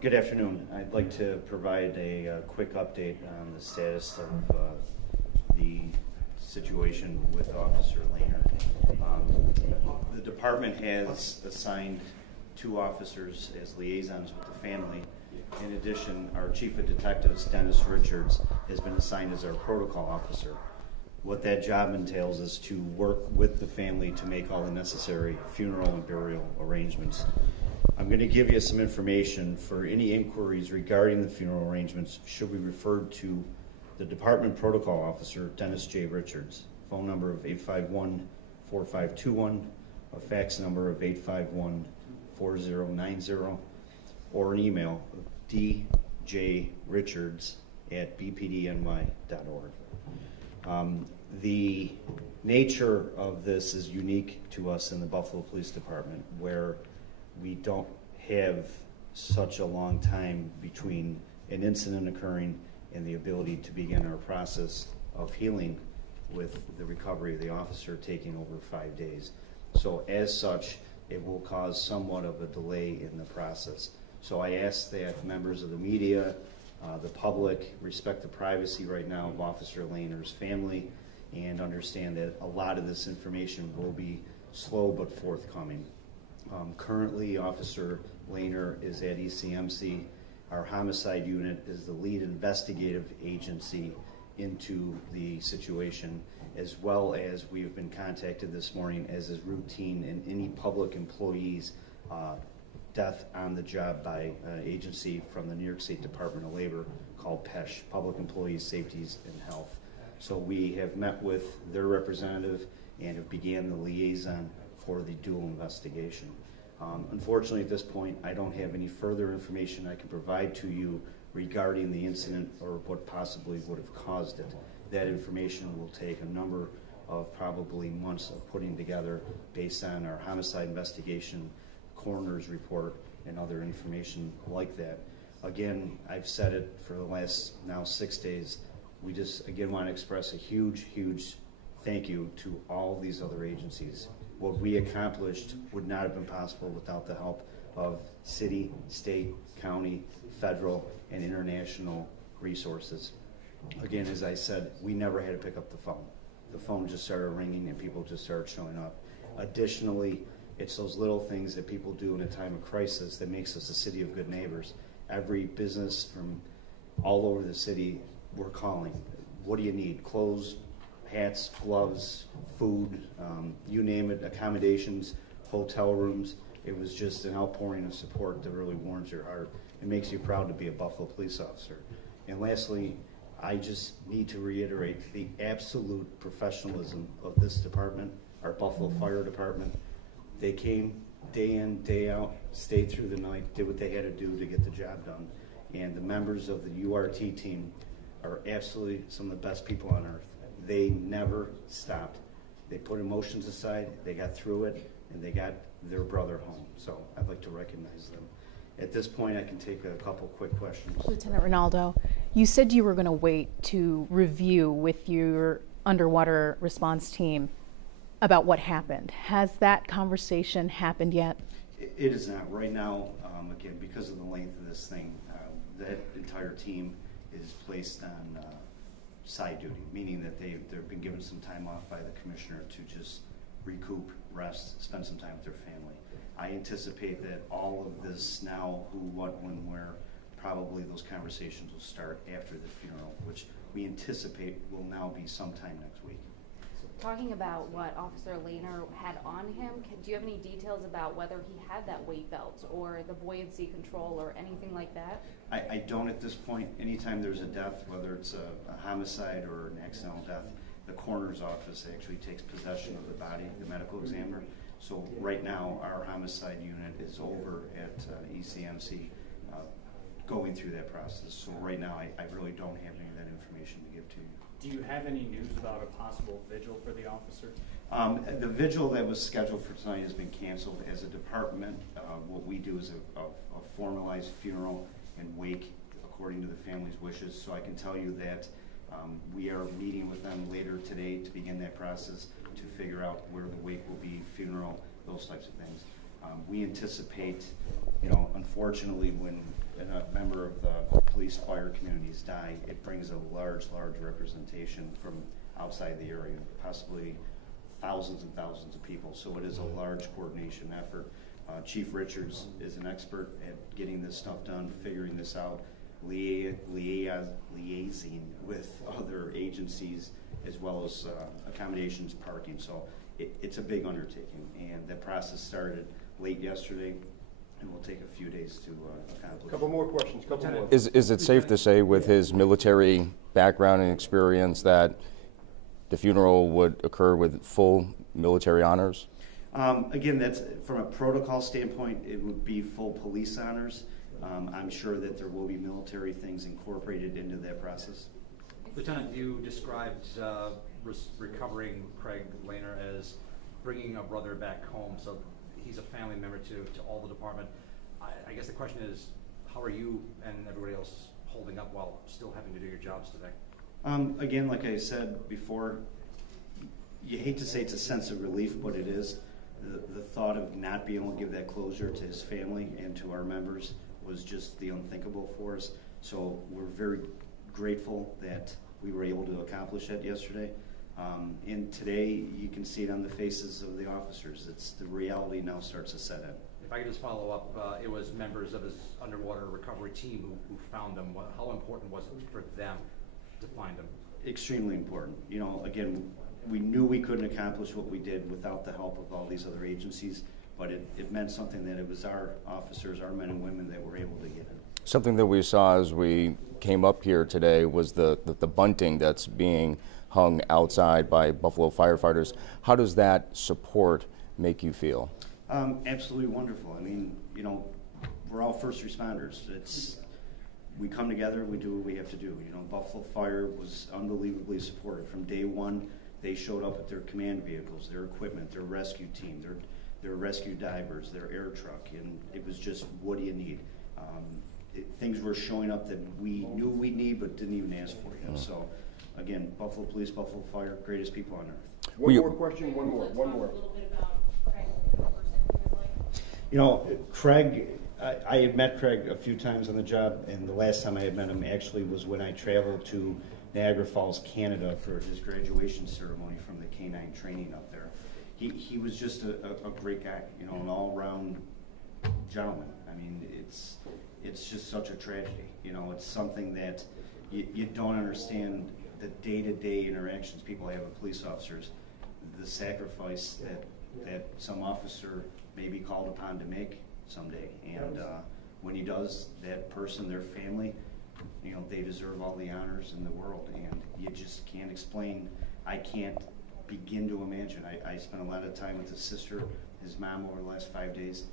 Good afternoon. I'd like to provide a quick update on the status of the situation with Officer Lehner. The department has assigned 2 officers as liaisons with the family. In addition, our Chief of Detectives, Dennis Richards, has been assigned as our protocol officer. What that job entails is to work with the family to make all the necessary funeral and burial arrangements. I'm going to give you some information. For any inquiries regarding the funeral arrangements should be referred to the Department Protocol Officer, Dennis J. Richards. Phone number of 851-4521, a fax number of 851-4090, or an email of djrichards@bpdny.org. The nature of this is unique to us in the Buffalo Police Department, where we don't have such a long time between an incident occurring and the ability to begin our process of healing, with the recovery of the officer taking over 5 days. So as such, it will cause somewhat of a delay in the process. So I ask that members of the media, the public, respect the privacy right now of Officer Lehner's family, and understand that a lot of this information will be slow but forthcoming. Currently, Officer Lehner is at ECMC. Our homicide unit is the lead investigative agency into the situation, as well as we've been contacted this morning, as is routine in any public employees' death on the job by agency from the New York State Department of Labor called PESH, Public Employees, Safety and Health. So we have met with their representative and have began the liaison for the dual investigation. Unfortunately, at this point, I don't have any further information I can provide to you regarding the incident or what possibly would have caused it. That information will take a number of probably months of putting together based on our homicide investigation, coroner's report, and other information like that. Again, I've said it for the last now 6 days. We just, again, want to express a huge, huge thank you to all these other agencies. What we accomplished would not have been possible without the help of city, state, county, federal, and international resources. Again, as I said, we never had to pick up the phone. The phone just started ringing and people just started showing up. Additionally, it's those little things that people do in a time of crisis that makes us a city of good neighbors. Every business from all over the city, we're calling. What do you need? Clothes, hats, gloves, food, you name it, accommodations, hotel rooms. It was just an outpouring of support that really warms your heart. It makes you proud to be a Buffalo police officer. And lastly, I just need to reiterate the absolute professionalism of this department, our Buffalo Fire Department. They came day in, day out, stayed through the night, did what they had to do to get the job done. And the members of the URT team are absolutely some of the best people on earth. They never stopped. They put emotions aside, they got through it, and they got their brother home. So I'd like to recognize them. At this point, I can take a couple quick questions. Lieutenant Ronaldo, you said you were going to wait to review with your underwater response team about what happened. Has that conversation happened yet? It is not. Right now, again, because of the length of this thing, that entire team is placed on side duty, meaning that they've been given some time off by the commissioner to just recoup, rest, spend some time with their family. I anticipate that all of this now, who, what, when, where, probably those conversations will start after the funeral, which we anticipate will now be sometime next week. Talking about what Officer Lehner had on him, do you have any details about whether he had that weight belt or the buoyancy control or anything like that? I don't at this point. Anytime there's a death, whether it's a homicide or an accidental death, the coroner's office actually takes possession of the body, the medical examiner. So right now, our homicide unit is over at ECMC going through that process. So right now, I really don't have any of that information to give to you. Do you have any news about a possible vigil for the officer? The vigil that was scheduled for tonight has been canceled. As a department, what we do is a formalized funeral and wake according to the family's wishes. So I can tell you that we are meeting with them later today to begin that process to figure out where the wake will be, funeral, those types of things. We anticipate, unfortunately, when an a member of the police fire communities die, it brings a large representation from outside the area, possibly thousands and thousands of people. So it is a large coordination effort. Chief Richards is an expert at getting this stuff done, figuring this out, liaising with other agencies, as well as accommodations, parking. So it's a big undertaking, and that process started late yesterday, and will take a few days to accomplish. Couple more questions. Couple more. Is it safe to say, with his military background and experience, that the funeral would occur with full military honors? Again, that's from a protocol standpoint, it would be full police honors. I'm sure that there will be military things incorporated into that process. Lieutenant, you described recovering Craig Lehner as bringing a brother back home, so he's a family member to all the department. I guess the question is, how are you and everybody else holding up while still having to do your jobs today? Again, like I said before, you hate to say it's a sense of relief, but it is. The thought of not being able to give that closure to his family and to our members was just the unthinkable for us. So we're very grateful that we were able to accomplish that yesterday. And today, you can see it on the faces of the officers. It's the reality now starts to set in. If I could just follow up, it was members of his underwater recovery team who found them. How important was it for them to find them? Extremely important. You know, again, we knew we couldn't accomplish what we did without the help of all these other agencies, but it meant something that it was our officers, our men and women, that were able to get in. Something that we saw as we came up here today was the bunting that's being hung outside by Buffalo firefighters. How does that support make you feel? Absolutely wonderful. I mean, you know, we're all first responders. We come together, we do what we have to do. You know, Buffalo Fire was unbelievably supportive. From day one, they showed up with their command vehicles, their equipment, their rescue team, their rescue divers, their air truck, and it was just, what do you need? Things were showing up that we knew we need but didn't even ask for yet. So, again, Buffalo Police, Buffalo Fire, greatest people on earth. One more question, one more. A little bit about Craig, the person he was like. You know, Craig, I had met Craig a few times on the job, and the last time I had met him actually was when I traveled to Niagara Falls, Canada for his graduation ceremony from the K-9 training up there. He was just a great guy, you know, an all-around gentleman. I mean, it's just such a tragedy. You know, it's something that you don't understand, the day-to-day interactions people have with police officers, the sacrifice that some officer may be called upon to make someday. And when he does, that person, their family, you know, they deserve all the honors in the world. And you just can't explain. I can't begin to imagine. I spent a lot of time with his sister, his mom, over the last 5 days.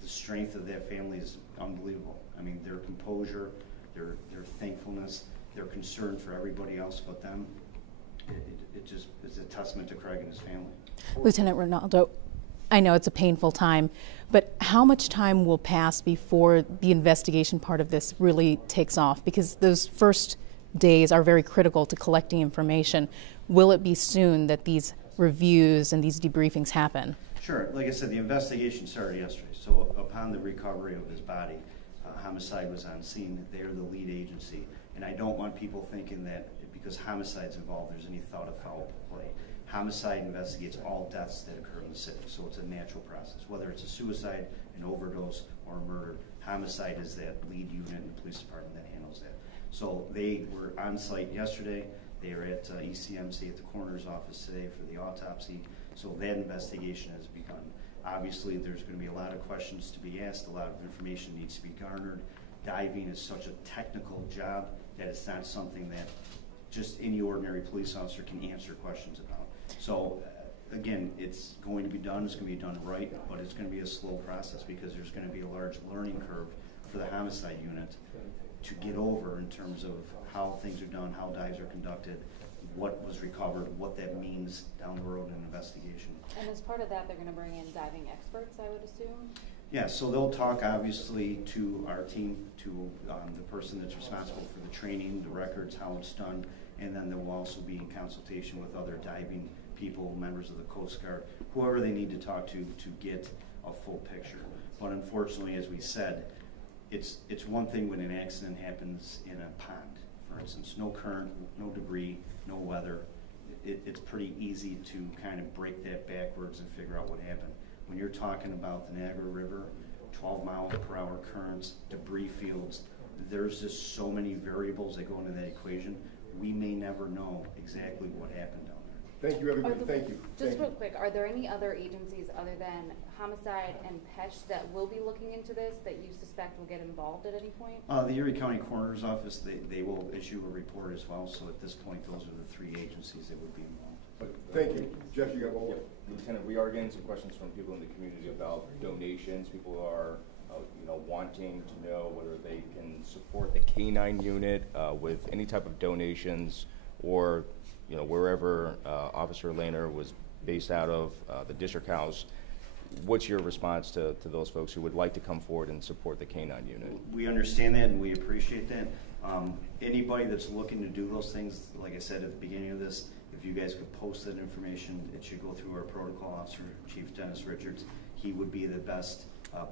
The strength of that family is unbelievable. I mean, their composure, their thankfulness, their concern for everybody else but them, it just is a testament to Craig and his family. Lieutenant Ronaldo, I know it's a painful time, but how much time will pass before the investigation part of this really takes off? Because those first days are very critical to collecting information. Will it be soon that these reviews and these debriefings happen? Sure. Like I said, the investigation started yesterday. So upon the recovery of his body, homicide was on scene. They're the lead agency. And I don't want people thinking that because homicide's involved, there's any thought of foul play. Homicide investigates all deaths that occur in the city. So it's a natural process. Whether it's a suicide, an overdose, or a murder, homicide is that lead unit in the police department that handles that. So they were on site yesterday. They are at ECMC at the coroner's office today for the autopsy. So that investigation has begun. Obviously, there's going to be a lot of questions to be asked. A lot of information needs to be garnered. Diving is such a technical job that it's not something that just any ordinary police officer can answer questions about. So, again, it's going to be done. It's going to be done right, but it's going to be a slow process because there's going to be a large learning curve for the homicide unit to get over in terms of how things are done, how dives are conducted, what was recovered, what that means down the road in an investigation. And as part of that, they're going to bring in diving experts, I would assume? Yeah, so they'll talk obviously to our team, to the person that's responsible for the training, the records, how it's done, and then they will also be in consultation with other diving people, members of the Coast Guard, whoever they need to talk to get a full picture. But unfortunately, as we said, it's one thing when an accident happens in a pond, for instance, no current, no debris, no weather. It's pretty easy to kind of break that backwards and figure out what happened. When you're talking about the Niagara River, 12-mile-per-hour currents, debris fields, there's just so many variables that go into that equation. We may never know exactly what happened down there. Thank you, everybody. Thank you. Just real quick, are there any other agencies other than Homicide and PESH that will be looking into this that you suspect will get involved at any point? The Erie County Coroner's Office, they will issue a report as well. So at this point, those are the 3 agencies that would be involved. Thank you. Jeff, you got one more? Lieutenant, we are getting some questions from people in the community about donations. People are wanting to know whether they can support the K-9 unit with any type of donations, or wherever Officer Lehner was based out of, the district house. What's your response to those folks who would like to come forward and support the K-9 unit? We understand that and we appreciate that. Anybody that's looking to do those things, like I said at the beginning of this, if you guys could post that information, it should go through our protocol officer, Chief Dennis Richards. He would be the best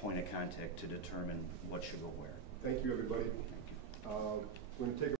point of contact to determine what should go where. Thank you, everybody. Thank you. We're going to take a